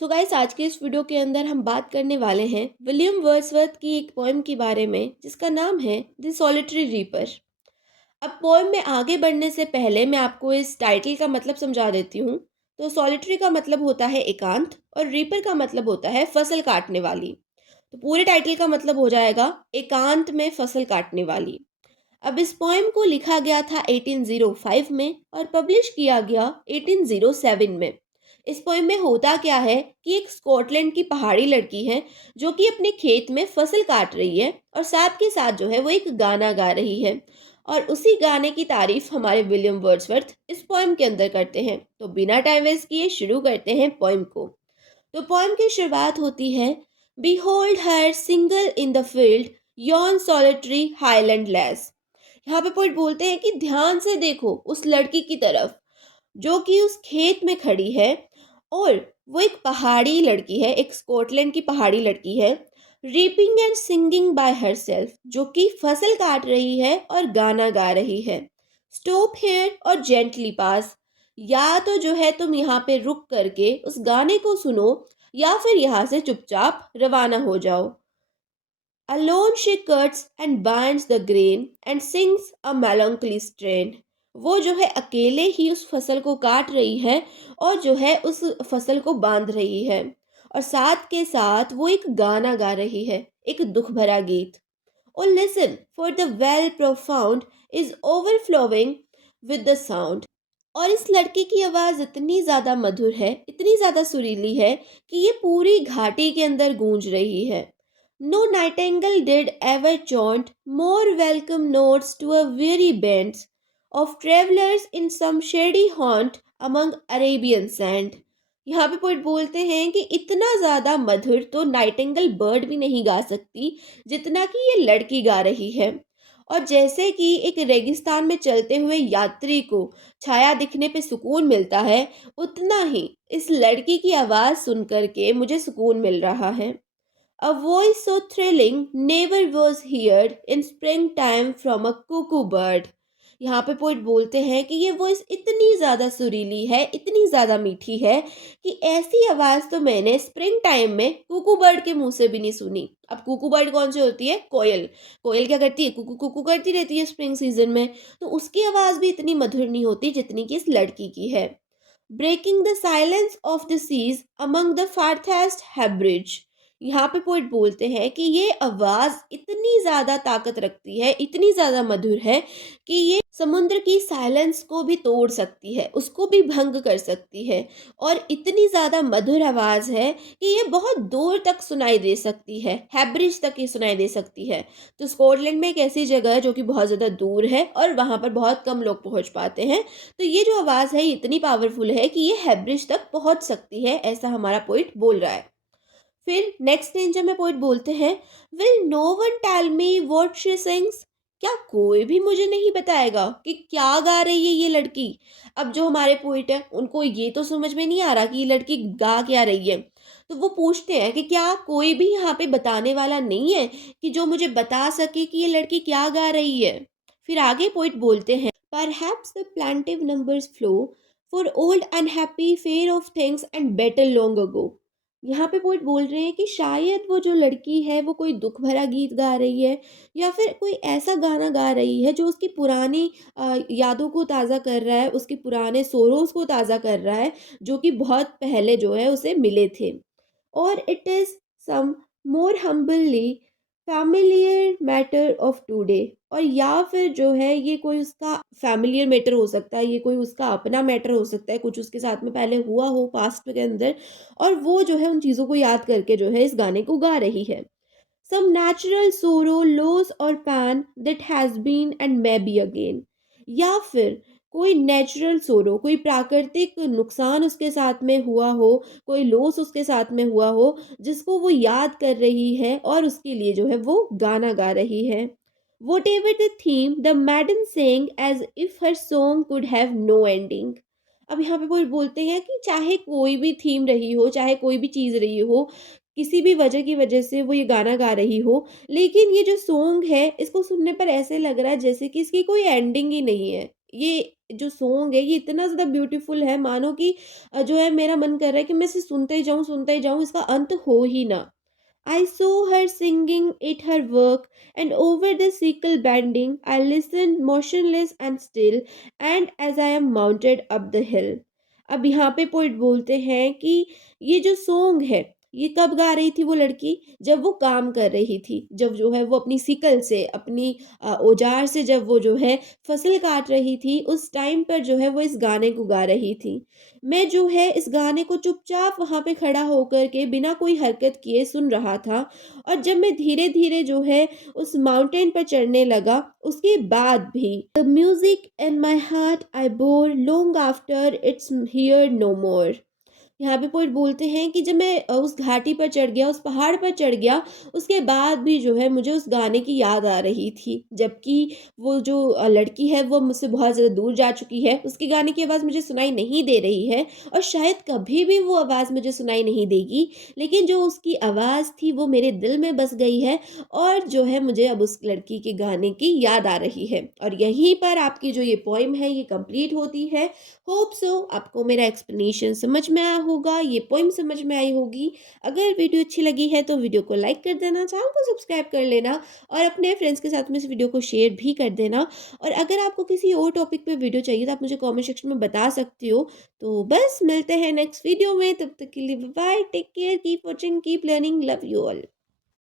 So guys, आज के इस वीडियो के अंदर हम बात करने वाले हैं विलियम वर्ड्सवर्थ की एक पोएम के बारे में जिसका नाम है द सॉलिटरी रीपर। अब पोएम में आगे बढ़ने से पहले मैं आपको इस टाइटल का मतलब समझा देती हूँ। तो सॉलिटरी का मतलब होता है एकांत और रीपर का मतलब होता है फसल काटने वाली। तो पूरे टाइटल का मतलब हो जाएगा एकांत में फसल काटने वाली। अब इस पोएम को लिखा गया था 1805 में और पब्लिश किया गया 1807 में। इस पोएम में होता क्या है कि एक स्कॉटलैंड की पहाड़ी लड़की है जो कि अपने खेत में फसल काट रही है और साथ के साथ जो है वो एक गाना गा रही है। और उसी गाने की तारीफ हमारे विलियम वर्ड्सवर्थ इस पोएम के अंदर करते हैं। तो बिना टाइम वेस्ट किए शुरू करते हैं पोएम को। तो पोएम की शुरुआत होती है, Behold her single in the field, yon solitary highland lass। यहाँ पे पोइट बोलते हैं कि ध्यान से देखो उस लड़की की तरफ जो कि उस खेत में खड़ी है। और वो एक पहाड़ी लड़की है, एक स्कॉटलैंड की पहाड़ी लड़की है। Reaping and singing by herself, जो कि फसल काट रही है और गाना गा रही है। स्टॉप हेयर और जेंटली पास, या तो जो है तुम यहाँ पे रुक करके उस गाने को सुनो या फिर यहाँ से चुपचाप रवाना हो जाओ। Alone she cuts and binds the grain and sings a melancholy strain। वो जो है अकेले ही उस फसल को काट रही है और जो है उस फसल को बांध रही है। और साथ के साथ वो एक गाना गा रही है, एक दुख भरा गीत। और listen for the well profound is overflowing with the sound. और इस लड़की की आवाज़ इतनी ज़्यादा मधुर है, इतनी ज़्यादा सुरीली है कि ये पूरी घाटी के अंदर गूंज रही है। No nightingale did ever chaunt more welcome notes to a weary bands of travelers in some shady haunt among Arabian sand। यहाँ पे पोइट बोलते हैं कि इतना ज़्यादा मधुर तो नाइटिंगेल बर्ड भी नहीं गा सकती जितना कि ये लड़की गा रही है। और जैसे कि एक रेगिस्तान में चलते हुए यात्री को छाया दिखने पे सुकून मिलता है, उतना ही इस लड़की की आवाज़ सुन कर के मुझे सुकून मिल रहा है। A voice so thrilling never was heard in springtime from a cuckoo bird। यहाँ पे पोइट बोलते हैं कि ये वॉइस इतनी ज़्यादा सुरीली है, इतनी ज़्यादा मीठी है कि ऐसी आवाज़ तो मैंने स्प्रिंग टाइम में कुकू बर्ड के मुंह से भी नहीं सुनी। अब कुकू बर्ड कौन सी होती है? कोयल। कोयल क्या करती है? कुकू कुकू करती रहती है स्प्रिंग सीजन में। तो उसकी आवाज़ भी इतनी मधुर नहीं होती जितनी कि इस लड़की की है। Breaking the silence of the seas among the farthest Hebrides. यहाँ पे पोइट बोलते हैं कि ये आवाज़ इतनी ज़्यादा ताकत रखती है, इतनी ज़्यादा मधुर है कि ये समुद्र की साइलेंस को भी तोड़ सकती है, उसको भी भंग कर सकती है। और इतनी ज़्यादा मधुर आवाज़ है कि ये बहुत दूर तक सुनाई दे सकती है, हैब्रिज तक ही सुनाई दे सकती है। तो स्कॉटलैंड में एक ऐसी जगह है जो कि बहुत ज़्यादा दूर है और वहाँ पर बहुत कम लोग पहुँच पाते हैं। तो ये जो आवाज़ है इतनी पावरफुल है कि ये हैब्रिज तक पहुँच सकती है, ऐसा हमारा पोइट बोल रहा है। फिर नेक्स्ट रेंजर में पोइट बोलते हैं, will no one tell me what she sings. क्या कोई भी मुझे नहीं बताएगा कि क्या गा रही है ये लड़की? अब जो हमारे पोइट है उनको ये तो समझ में नहीं आ रहा कि ये लड़की गा क्या रही है। तो वो पूछते हैं कि क्या कोई भी यहाँ पे बताने वाला नहीं है कि जो मुझे बता सके कि ये लड़की क्या गा रही है। फिर आगे पोइट बोलते हैं, perhaps the plaintive numbers flow for old unhappy far off things and battles long ago. यहाँ पे पोइट बोल रहे हैं कि शायद वो जो लड़की है वो कोई दुख भरा गीत गा रही है या फिर कोई ऐसा गाना गा रही है जो उसकी पुरानी यादों को ताज़ा कर रहा है, उसके पुराने सोरोस को ताज़ा कर रहा है जो कि बहुत पहले जो है उसे मिले थे। और it is some more humbly familiar matter of today. और या फिर जो है ये कोई उसका फैमिलियर मैटर हो सकता है, ये कोई उसका अपना मैटर हो सकता है, कुछ उसके साथ में पहले हुआ हो पास्ट के अंदर। और वो जो है उन चीज़ों को याद करके जो है इस गाने को गा रही है। Some natural sorrow loss or pain that has been and may be again. या फिर कोई नेचुरल सोरो, कोई प्राकृतिक नुकसान उसके साथ में हुआ हो, कोई लॉस उसके साथ में हुआ हो जिसको वो याद कर रही है और उसके लिए जो है वो गाना गा रही है। Whatever the theme, the maiden sang as if her song could have no ending। अब यहाँ पे कोई बोलते हैं कि चाहे कोई भी थीम रही हो, चाहे कोई भी चीज़ रही हो, किसी भी वजह की वजह से वो ये गाना गा रही हो, लेकिन ये जो सॉन्ग है इसको सुनने पर ऐसे लग रहा है जैसे कि इसकी कोई एंडिंग ही नहीं है। ये जो सॉन्ग है ये इतना ज़्यादा ब्यूटीफुल है, मानो कि जो है मेरा मन कर रहा है कि मैं इसे सुनते ही जाऊँ, इसका अंत हो ही ना। I saw her singing at her work, and over the sickle bending, I listened motionless and still, and as I am mounted up the hill. अब यहाँ पे पोइट बोलते हैं कि ये जो सॉन्ग है, ये कब गा रही थी वो लड़की? जब वो काम कर रही थी, जब जो है वो अपनी सिकल से, अपनी औजार से जब वो जो है फसल काट रही थी, उस टाइम पर जो है वो इस गाने को गा रही थी। मैं जो है इस गाने को चुपचाप वहाँ पे खड़ा होकर के बिना कोई हरकत किए सुन रहा था, और जब मैं धीरे-धीरे जो है उस माउंटेन पर चढ़ने लगा, उसके बाद भी the music in my heart I bore long after it's here no more. यहाँ पे पोइट बोलते हैं कि जब मैं उस घाटी पर चढ़ गया, उस पहाड़ पर चढ़ गया, उसके बाद भी जो है मुझे उस गाने की याद आ रही थी। जबकि वो जो लड़की है वो मुझसे बहुत ज़्यादा दूर जा चुकी है, उसके गाने की आवाज़ मुझे सुनाई नहीं दे रही है, और शायद कभी भी वो आवाज़ मुझे सुनाई नहीं देगी। लेकिन जो उसकी आवाज़ थी वो मेरे दिल में बस गई है, और जो है मुझे अब उस लड़की के गाने की याद आ रही है। और यहीं पर आपकी जो ये पोएम है ये कंप्लीट होती है। होप सो आपको मेरा एक्सप्लेनेशन समझ में आया होगा, ये पोएम समझ में आई होगी। अगर वीडियो अच्छी लगी है तो वीडियो को लाइक कर देना, चैनल को सब्सक्राइब कर लेना, और अपने फ्रेंड्स के साथ में इस वीडियो को शेयर भी कर देना। और अगर आपको किसी और टॉपिक पे वीडियो चाहिए तो आप मुझे कमेंट सेक्शन में बता सकते हो। तो बस मिलते हैं नेक्स्ट वीडियो में, तब तक के लिए bye bye, take care, keep watching, keep learning, love you all.